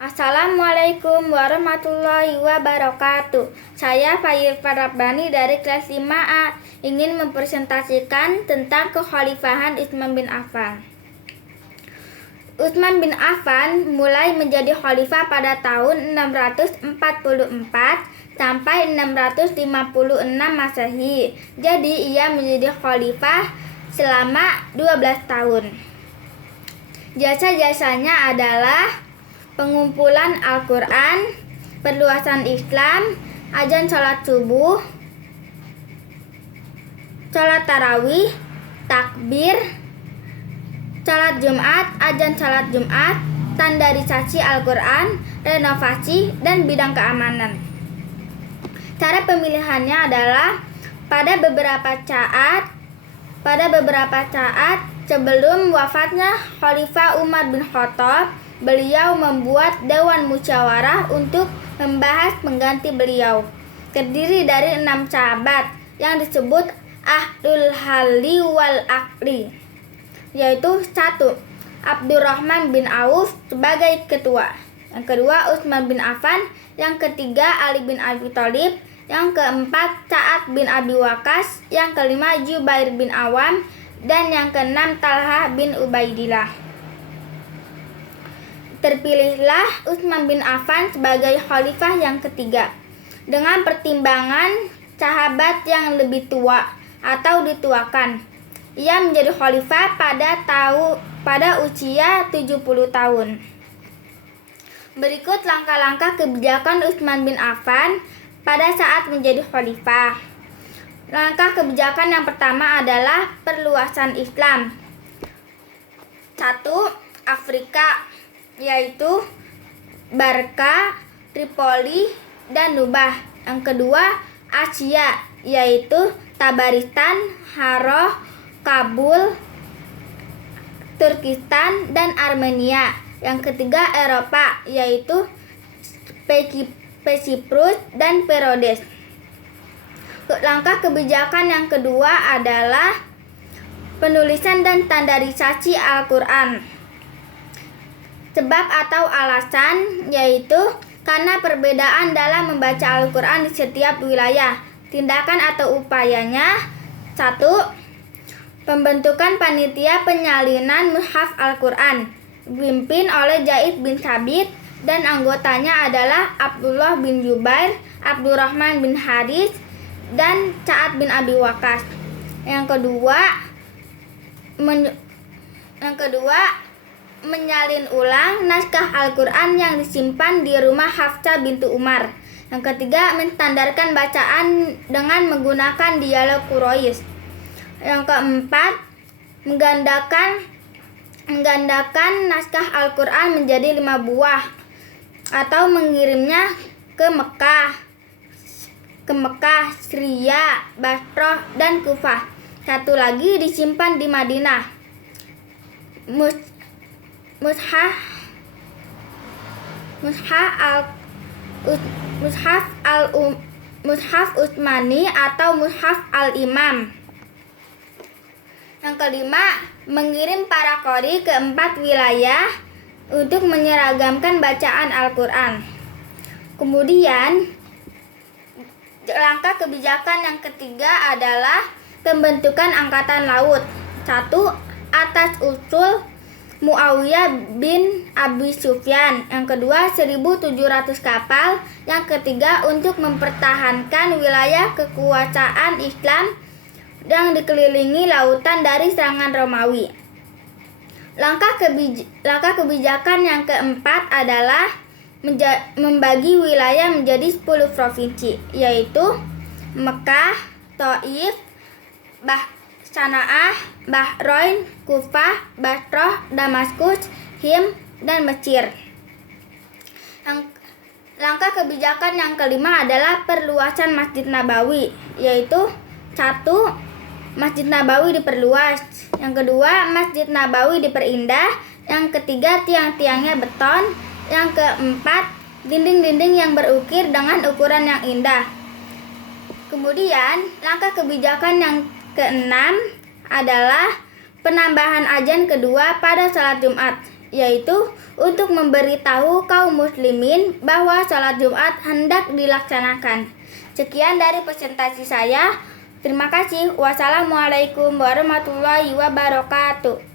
Assalamualaikum warahmatullahi wabarakatuh. Saya Fahir Farabani dari kelas 5A ingin mempresentasikan tentang kekhalifahan Utsman bin Affan. Utsman bin Affan mulai menjadi khalifah pada tahun 644 sampai 656 Masehi. Jadi ia menjadi khalifah selama 12 tahun. Jasa-jasanya adalah pengumpulan Al-Quran, perluasan Islam, azan sholat subuh, sholat tarawih, takbir, sholat Jumat, azan sholat Jumat, standarisasi Al-Quran, renovasi, dan bidang keamanan. Cara pemilihannya adalah pada beberapa saat sebelum wafatnya Khalifah Umar bin Khattab, beliau membuat Dewan Musyawarah untuk membahas pengganti beliau. Terdiri dari 6 sahabat yang disebut Ahlul Halli wal Aqdi, yaitu 1. Abdurrahman bin Auf sebagai ketua, yang kedua Utsman bin Affan, yang ketiga Ali bin Abi Thalib, yang keempat Sa'ad bin Abi Waqqas, yang kelima Zubair bin Awam, dan yang keenam Talha bin Ubaidillah. Terpilihlah Utsman bin Affan sebagai khalifah yang ketiga dengan pertimbangan sahabat yang lebih tua atau dituakan. Ia menjadi khalifah pada usia 70 tahun. Berikut langkah-langkah kebijakan Utsman bin Affan pada saat menjadi khalifah. Langkah kebijakan yang pertama adalah perluasan Islam. 1. Afrika, yaitu Barka, Tripoli, dan Nubah. Yang kedua, Asia, yaitu Tabaristan, Haroh, Kabul, Turkistan, dan Armenia. Yang ketiga, Eropa, yaitu Siprus dan Rhodes. Langkah kebijakan yang kedua adalah penulisan dan standarisasi Al-Quran. Sebab atau alasan yaitu karena perbedaan dalam membaca Al-Quran di setiap wilayah. Tindakan atau upayanya: 1. Pembentukan panitia penyalinan mushaf Al-Quran dipimpin oleh Zaid bin Thabit dan anggotanya adalah Abdullah bin Zubair, Abdurrahman bin Haris, dan Sa'ad bin Abi Waqqas. Yang kedua, menyalin ulang naskah Al-Quran yang disimpan di rumah Hafsah bintu Umar. Yang ketiga, menstandarkan bacaan dengan menggunakan dialog Quraisy. Yang keempat, menggandakan naskah Al-Quran menjadi 5 buah atau mengirimnya ke Mekah, Syria, Basrah, dan Kufah. Satu lagi disimpan di Madinah. Mushaf Utsmani atau Mushaf Al-Imam. Yang kelima, mengirim para qori ke 4 wilayah untuk menyeragamkan bacaan Al-Quran. Kemudian, langkah kebijakan yang ketiga adalah pembentukan angkatan laut. 1. Atas usul Muawiyah bin Abi Sufyan. Yang kedua, 1.700 kapal. Yang ketiga, untuk mempertahankan wilayah kekuasaan Islam yang dikelilingi lautan dari serangan Romawi. Langkah kebijakan yang keempat adalah membagi wilayah menjadi 10 provinsi, yaitu Mekah, Thaif, Sana'ah, Bahrain, Kufah, Basrah, Damaskus, Him, dan Mesir. Langkah kebijakan yang kelima adalah perluasan Masjid Nabawi, yaitu 1. Masjid Nabawi diperluas. Yang kedua, Masjid Nabawi diperindah. Yang ketiga, tiang-tiangnya beton. Yang keempat, dinding-dinding yang berukir dengan ukuran yang indah. Kemudian, langkah kebijakan yang keenam adalah penambahan azan kedua pada salat Jumat, yaitu untuk memberitahu kaum muslimin bahwa sholat Jumat hendak dilaksanakan. Sekian dari presentasi saya. Terima kasih. Wassalamualaikum warahmatullahi wabarakatuh.